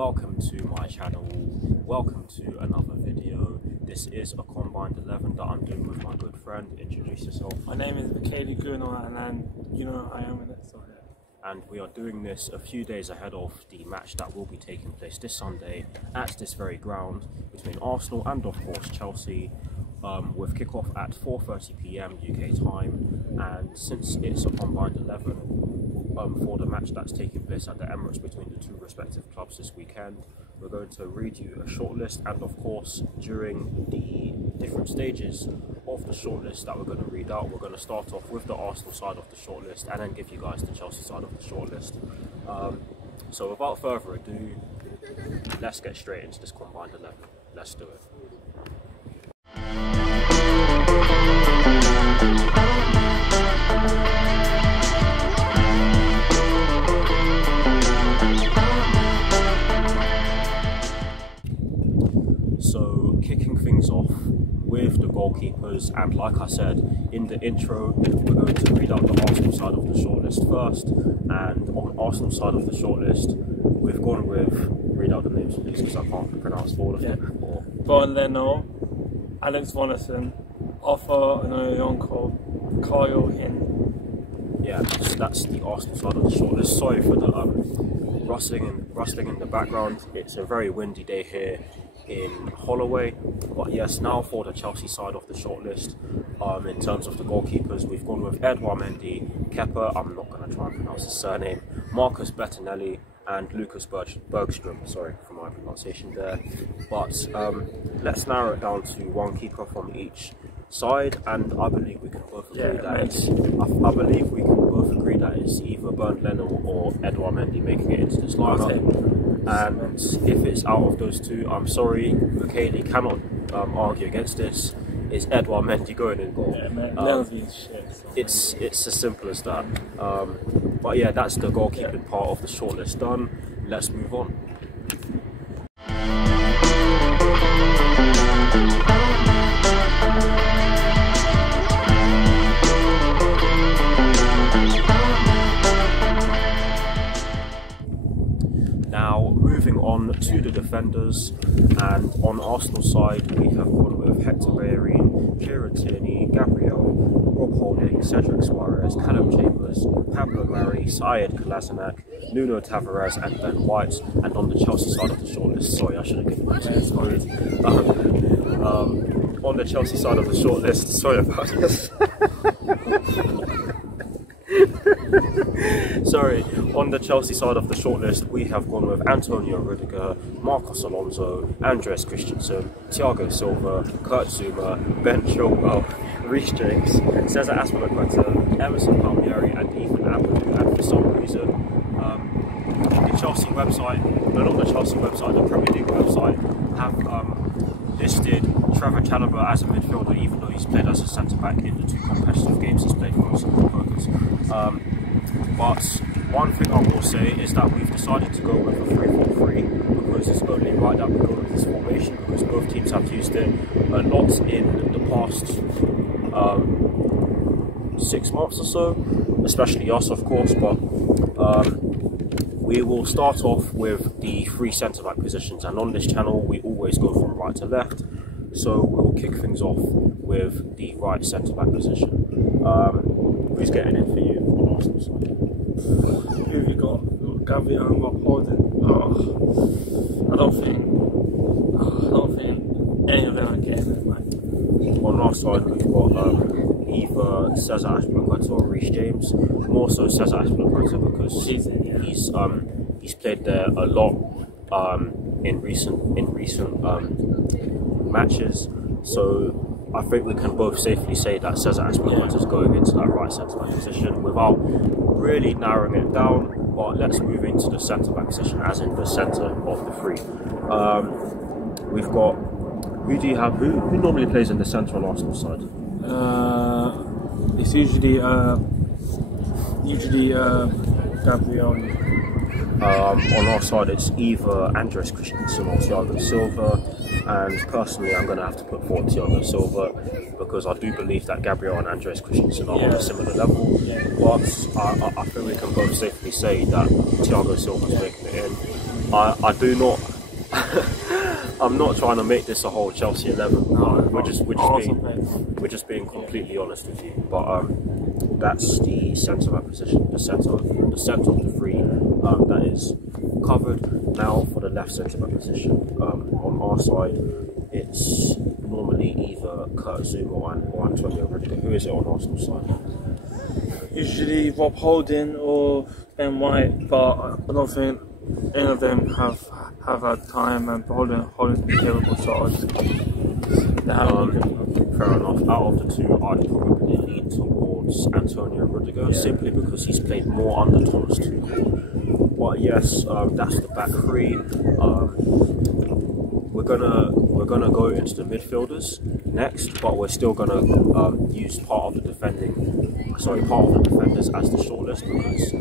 welcome to my channel, welcome to another video. This is a combined 11 that I'm doing with my good friend. Introduce yourself. My name is Goalkeeping, and you know I am in it, so yeah. And we are doing this a few days ahead of the match that will be taking place this Sunday at this very ground between Arsenal and of course Chelsea, with kickoff at 4:30 PM UK time. And since it's a combined 11 for the match that's taking place at the Emirates between the two respective clubs this weekend, we're going to read you a short list, and of course during the different stages of the short list that we're going to read out, we're going to start off with the Arsenal side of the short list and then give you guys the Chelsea side of the short list. So without further ado, let's get straight into this combined 11. Let's do it. So kicking things off with the goalkeepers, and like I said in the intro, we're going to read out the Arsenal side of the shortlist first. And on Arsenal side of the shortlist, we've gone with, read out the names please because I can't pronounce all of them. Bon Leno, Alex Wonderson, Offa Noyonko, Kyle Hin. Yeah, that's the Arsenal side of the shortlist. Sorry for the rustling in the background. It's a very windy day here in Holloway. But yes, now for the Chelsea side of the shortlist. In terms of the goalkeepers, we've gone with Edouard Mendy, Kepa, I'm not going to try and pronounce his surname, Marcus Bettinelli and Lucas Bergstrom. Sorry for my pronunciation there. But let's narrow it down to one keeper from each side, and I believe we can both agree I believe we can both agree that it's either Bernd Leno or Edouard Mendy making it into this lineup. And if it's out of those two, I'm sorry, Michaeli cannot argue against this. Is Edouard Mendy going in goal? Yeah, it's as simple as that. But yeah, that's the goalkeeping part of the shortlist done. Let's move on. Now moving on to the defenders, and on Arsenal side we have gone with Hector Bellerin, Kieran Tierney, Gabriel, Rob Holding, Cedric Suarez, Callum Chambers, Pablo Mari, Syed Kolasinac, Nuno Tavares and Ben White. And on the Chelsea side of the shortlist, sorry I should have given that to you, on the Chelsea side of the shortlist, sorry about this. Sorry, on the Chelsea side of the shortlist, we have gone with Antonio Rudiger, Marcos Alonso, Andres Christensen, Thiago Silva, Kurt Zouma, Ben Chilwell, Reece James, Cesar Azpilicueta, Emerson Palmieri and Ethan Ampadu. And for some reason, the Chelsea website, no, not the Chelsea website, the Premier League website, have listed Trevor Chalobah as a midfielder, even though he's played as a centre-back in the two competitive games he's played for us. But one thing I will say is that we've decided to go with a 3-4-3 because it's only right that we go with this formation, because both teams have used it a lot in the past 6 months or so, especially us of course. But we will start off with the 3 centre-back positions, and on this channel we always go from right to left, so we'll kick things off with the right centre-back position. Who's getting in for you on Arsenal side? Who have you got? Gabriel and Rob Holding. I don't think any of them are getting it, man. On our side we've got either Cesar Azpilicueta or Reece James. More so Cesar Azpilicueta because he's played there a lot in recent matches. So I think we can both safely say that Cesar Azpilicueta is going into that right centre-back position without really narrowing it down. But let's move into the centre-back position, as in the centre of the 3. We've got, who do you have? Who normally plays in the centre on Arsenal side? It's usually Gabriel. On our side it's either Andres Christensen or Thiago Silva, and personally I'm going to have to put forward Thiago Silva because I do believe that Gabriel and Andres Christensen are on a similar level. But I think we can both safely say that Thiago Silva is making it in. I do not. I'm not trying to make this a whole Chelsea 11. We're just being completely honest with you. But that's the centre back position, the centre of the three that is covered. Now for the left centre back position. On our side, it's normally either Kurt Zouma or Antonio Rudiger. Who is it on Arsenal's side? Usually Rob Holding or Ben White, but I don't think any of them have had time, and Holding's been terrible, so fair enough. Out of the two, I'd probably lean towards Antonio Rudiger, simply because he's played more under Thomas Tuchel. But yes, that's the back three. We're gonna go into the midfielders next, but we're still gonna use part of the defenders as the shortlist, because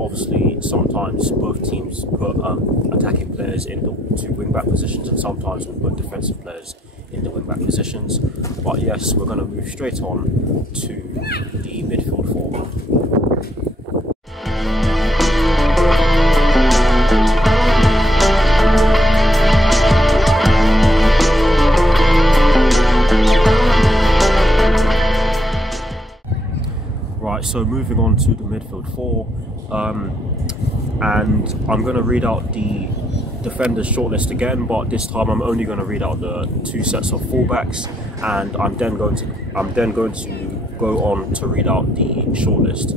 obviously sometimes both teams put attacking players in the two wing-back positions, and sometimes we put defensive players in the wing-back positions. But yes, we're going to move straight on to the midfield four. Right, so moving on to the midfield four, and I'm going to read out the defenders shortlist again, but this time I'm only going to read out the two sets of fullbacks, and I'm then going to go on to read out the shortlist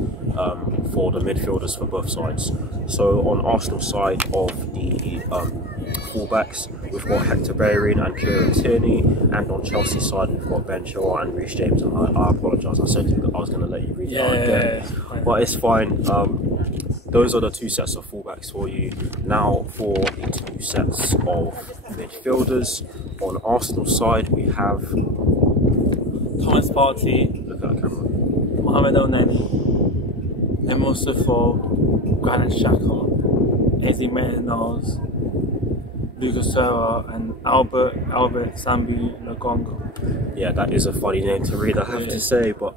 for the midfielders for both sides. So on Arsenal's side of the fullbacks, we've got Hector Bellerin and Kieran Tierney, and on Chelsea's side we've got Ben Chilwell and Reece James. And I apologise, I said I was going to let you read that again, but it's fine. Those are the two sets of fullbacks for you. Now for the two sets of midfielders. On Arsenal's side we have Thomas Partey, look at the camera, Mohamed El-Neni, Emil Sifo, Granit Xhaka, Eze Meninos, Lucas Serra, and Albert Sambi Lokonga. Yeah, that is a funny name to read, I have to say. But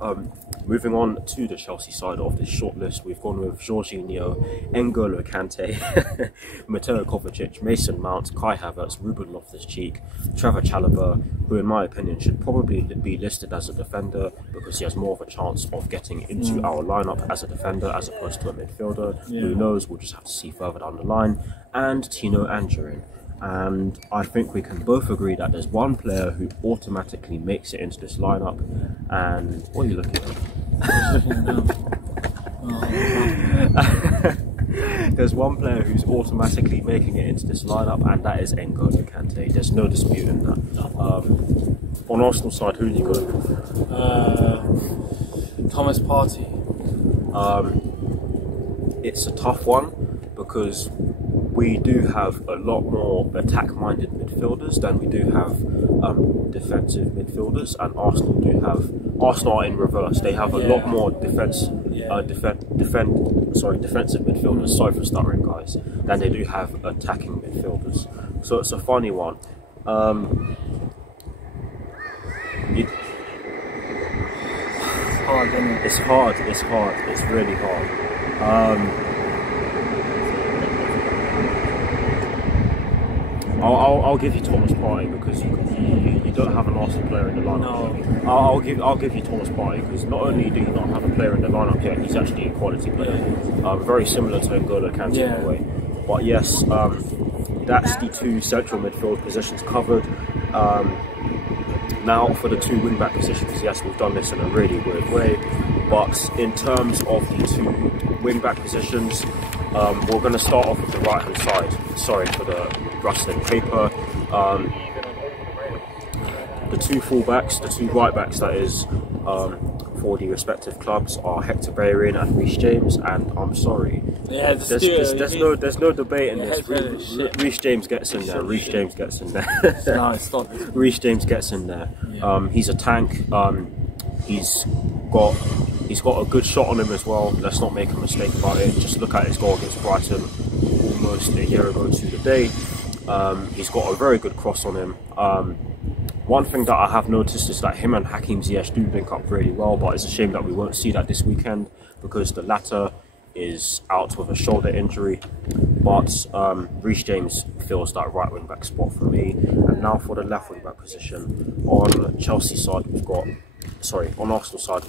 moving on to the Chelsea side of this shortlist, we've gone with Jorginho, N'Golo Kante, Mateo Kovacic, Mason Mount, Kai Havertz, Ruben Loftus-Cheek, Trevor Chalobah, who in my opinion should probably be listed as a defender because he has more of a chance of getting into our lineup as a defender as opposed to a midfielder. Who knows, we'll just have to see further down the line. And Tino Anjorin. And I think we can both agree that there's one player who automatically makes it into this lineup. And what are you looking at? There's one player who's automatically making it into this lineup, and that is N'Golo Kante. There's no disputing that. On Arsenal side, who do you go with? Thomas Partey. It's a tough one because we do have a lot more attack-minded midfielders than we do have defensive midfielders, and Arsenal are in reverse. They have a lot more defensive midfielders. Sorry for stuttering, guys. Than they do have attacking midfielders. So it's a funny one. It's hard. It's really hard. I'll give you Thomas Partey because you don't have an Arsenal player in the lineup. No. I'll give you Thomas Partey because not only do you not have a player in the lineup yet, he's actually a quality player. Very similar to N'Golo Kante in a way. But yes, that's the two central midfield positions covered. Now for the two wing-back positions, yes, we've done this in a really weird way. But in terms of the two wing-back positions, we're going to start off with the right-hand side. Sorry for the rustling paper. The two full-backs, the two right-backs, that is, for the respective clubs are Hector Bellerin and Reece James. And I'm sorry, there's no debate in this. Reece James gets in there. Reece James gets in there. Reece James gets in there. He's a tank. He's got a good shot on him as well. Let's not make a mistake about it. Just look at his goal against Brighton almost a year ago to the day. He's got a very good cross on him. One thing that I have noticed is that him and Hakim Ziyech do link up really well, but it's a shame that we won't see that this weekend because the latter is out with a shoulder injury, but Reece James fills that right wing back spot for me. And now for the left wing back position. On Chelsea side, we've got, sorry, on Arsenal side,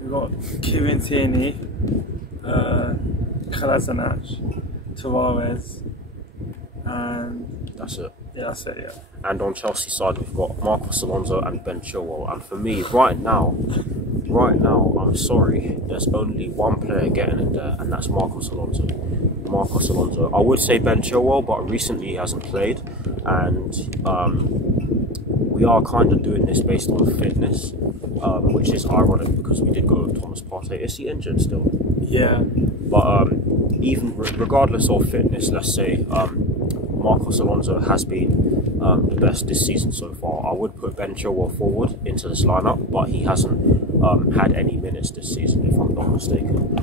we've got Kieran Tierney, Kolasinac, Tavares, and that's it. Yeah, that's it, yeah. And on Chelsea side, we've got Marcos Alonso and Ben Chilwell. And for me, right now, I'm sorry, there's only one player getting in there, and that's Marcos Alonso. Marcos Alonso. I would say Ben Chilwell, but recently he hasn't played, and we are kind of doing this based on fitness, which is ironic because we did go with Thomas Partey. Is he injured still? Yeah. But even regardless of fitness, let's say Marcos Alonso has been the best this season so far. I would put Ben Chilwell forward into this lineup, but he hasn't had any minutes this season, if I'm not mistaken.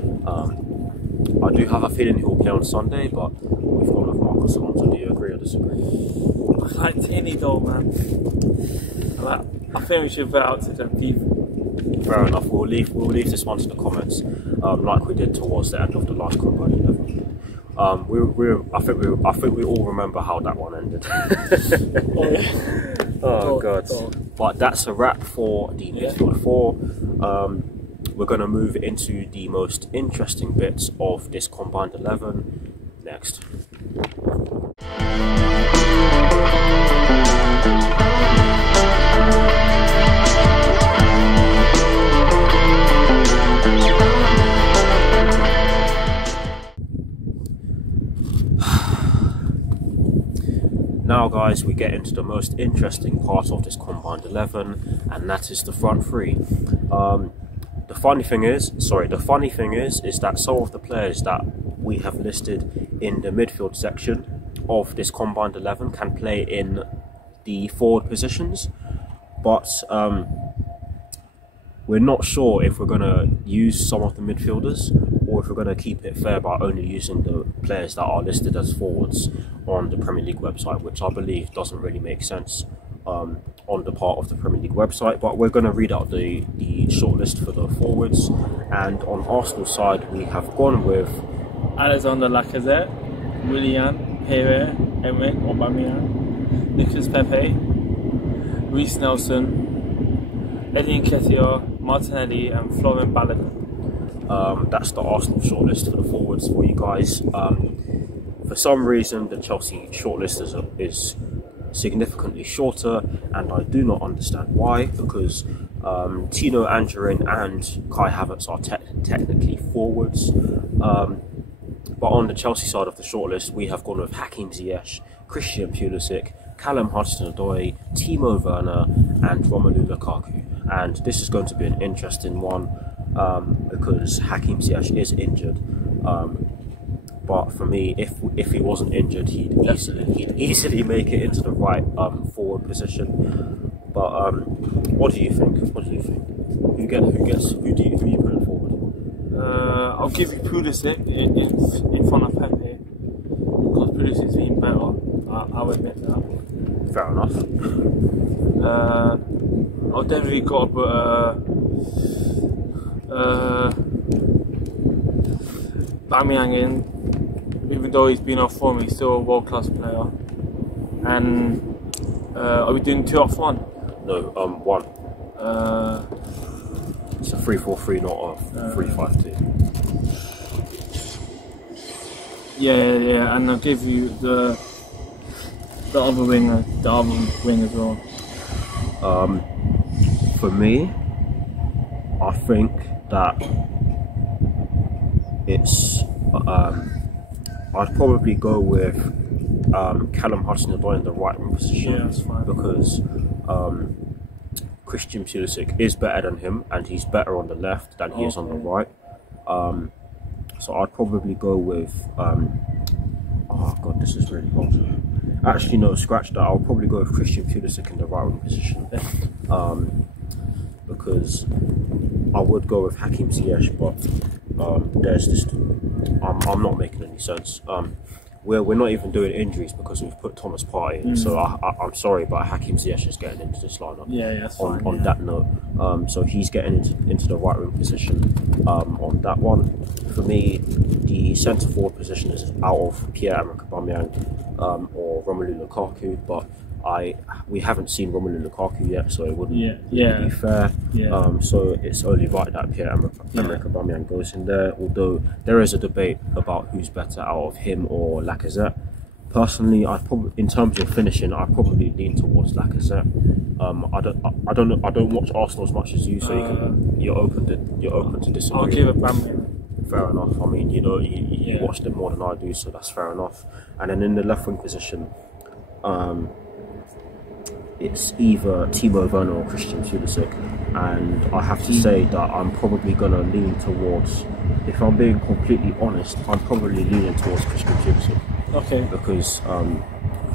I do have a feeling he'll play on Sunday, but we've gone with Marcos Alonso. Do you agree or disagree? I like Tierney though, man. I think we should vote out to the people. Fair enough. We'll leave this one to the comments, like we did towards the end of the last combined 11. I think we all remember how that one ended. Oh god! But that's a wrap for the midfield four. We're going to move into the most interesting bits of this combined 11 next. Now guys, we get into the most interesting part of this combined 11, and that is the front three. The funny thing is that some of the players that we have listed in the midfield section of this combined 11 can play in the forward positions, but we're not sure if we're going to use some of the midfielders or if we're going to keep it fair by only using the players that are listed as forwards on the Premier League website, which I believe doesn't really make sense on the part of the Premier League website. But we're going to read out the shortlist for the forwards, and on Arsenal side we have gone with Alexander Lacazette, Willian, Pierre, Emerick Aubameyang, Nicolas Pepe, Reece Nelson, Eddie Nketiah, Martinelli and Florian Balogun. That's the Arsenal shortlist for the forwards for you guys. For some reason the Chelsea shortlist is significantly shorter, and I do not understand why, because Tino Anjorin and Kai Havertz are technically forwards, but on the Chelsea side of the shortlist we have gone with Hakim Ziyech, Christian Pulisic, Callum Hudson-Odoi, Timo Werner and Romelu Lukaku. And this is going to be an interesting one because Hakim Ziyech is injured. But for me, if he wasn't injured, he'd easily make it into the right forward position. But what do you think? Who do you put forward? I'll give you Pulisic in front of Pepe because Pulisic's been better. I'll admit that. Fair enough. I've definitely got to put Aubameyang in. Even though he's been off form, he's still a world-class player. And are we doing 2 off 1? No, 1. It's a 3-4-3, not a 3-5-2. Yeah, and I'll give you the other wing as well. For me, I think that it's I'd probably go with Callum Hudson-Odoi in the right wing position. Yeah, that's fine. Because Christian Pulisic is better than him, and he's better on the left than he is on the right. So I'd probably go with oh god, this is really hard. Actually no, scratch that. I'll probably go with Christian Pulisic in the right wing position. Because I would go with Hakim Ziyech, but there's this. I'm not making any sense. we're not even doing injuries because we've put Thomas Partey in. So I'm sorry, but Hakim Ziyech is getting into this lineup. Yeah, that's fine. On that note, so he's getting into the right wing position. On that one, for me, the centre forward position is out of Pierre-Emerick Aubameyang or Romelu Lukaku, but we haven't seen Romelu Lukaku yet, so it wouldn't be fair. So it's only right that Pierre-Emerick Aubameyang goes in there, although there is a debate about who's better out of him or Lacazette. Personally, in terms of finishing, I probably lean towards Lacazette. I don't watch Arsenal as much as you, so you're open to disagree. I'll give it Aubameyang. Fair enough. I mean, you watch them more than I do, so that's fair enough. And then in the left wing position, it's either Timo Werner or Christian Pulisic, and I have to say that I'm probably going to lean towards, if I'm being completely honest, I'm probably leaning towards Christian Pulisic. Okay. Because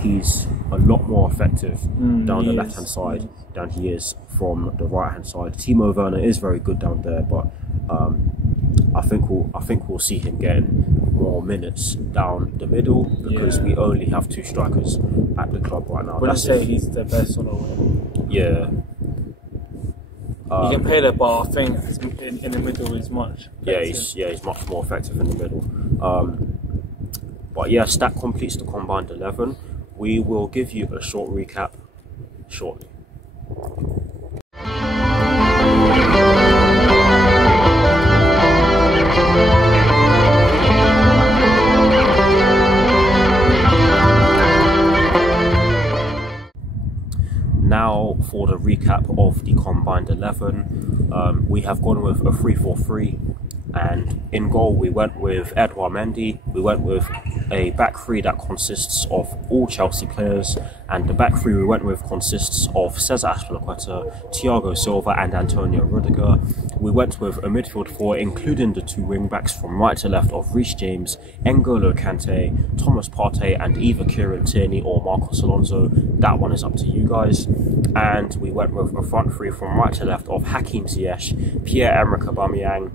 he's a lot more effective down the left-hand side than he is from the right-hand side. Timo Werner is very good down there, but I think we'll see him getting more minutes down the middle because we only have 2 strikers at the club right now. Would you say he's the best on the way? Yeah. You can play that, but I think in the middle is much better. He's much more effective in the middle. But yes, that completes the combined 11. We will give you a short recap shortly. Now for the recap of the combined 11, we have gone with a 3-4-3, and in goal we went with Edouard Mendy. We went with a back 3 that consists of all Chelsea players, and the back 3 we went with consists of Cesar Azpilicueta, Thiago Silva and Antonio Rudiger. We went with a midfield 4 including the 2 wing backs from right to left of Reece James, N'Golo Kante, Thomas Partey and either Kieran Tierney or Marcos Alonso. That one is up to you guys. And we went with a front 3 from right to left of Hakim Ziyech, Pierre-Emerick Aubameyang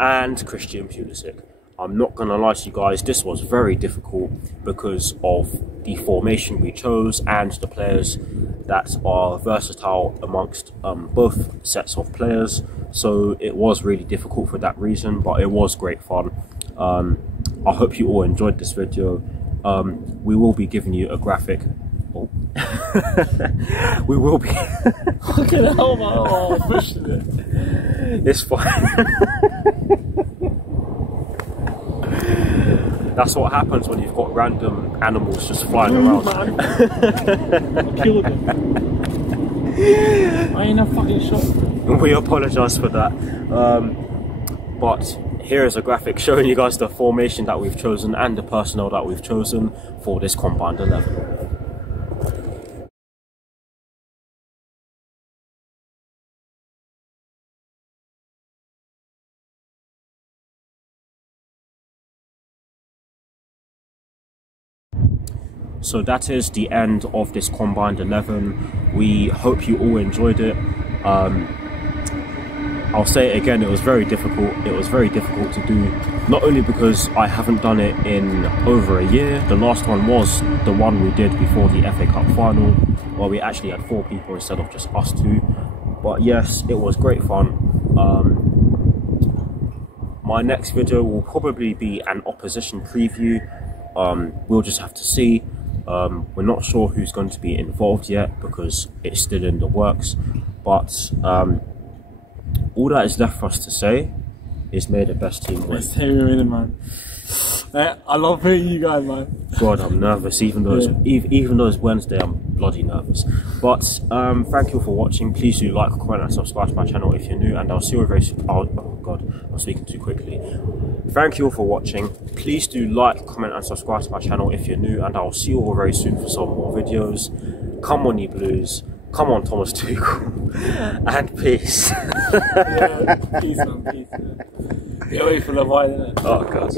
and Christian Pulisic. I'm not going to lie to you guys, this was very difficult because of the formation we chose and the players that are versatile amongst both sets of players. So it was really difficult for that reason, but it was great fun. I hope you all enjoyed this video. We will be giving you a graphic. Oh. We will be. Fucking hell, man. Oh, I'm pushing it. It's fine. That's what happens when you've got random animals just flying around. Man. I killed him. I ain't a fucking shot. We apologise for that. But here is a graphic showing you guys the formation that we've chosen and the personnel that we've chosen for this combined 11. So that is the end of this combined 11. We hope you all enjoyed it. I'll say it again, it was very difficult. It was very difficult to do, not only because I haven't done it in over a year. The last one was the one we did before the FA Cup final, where we actually had 4 people instead of just us 2. But yes, it was great fun. My next video will probably be an opposition preview. We'll just have to see. We're not sure who's going to be involved yet because it's still in the works, but all that is left for us to say is may the best team win. Let's take me winning, man. I love beating you guys, man. God, I'm nervous, even though it's Wednesday, I'm bloody nervous. But thank you for watching. Please do like, comment and subscribe to my channel if you're new, and I'll see you very soon. Oh God, I'm speaking too quickly. Thank you all for watching. Please do like, comment and subscribe to my channel if you're new, and I'll see you all very soon for some more videos. Come on, you Blues. Come on, Thomas Tuchel. And peace. Yeah, peace, man, peace. Yeah. Get away from the wine, innit? Oh God.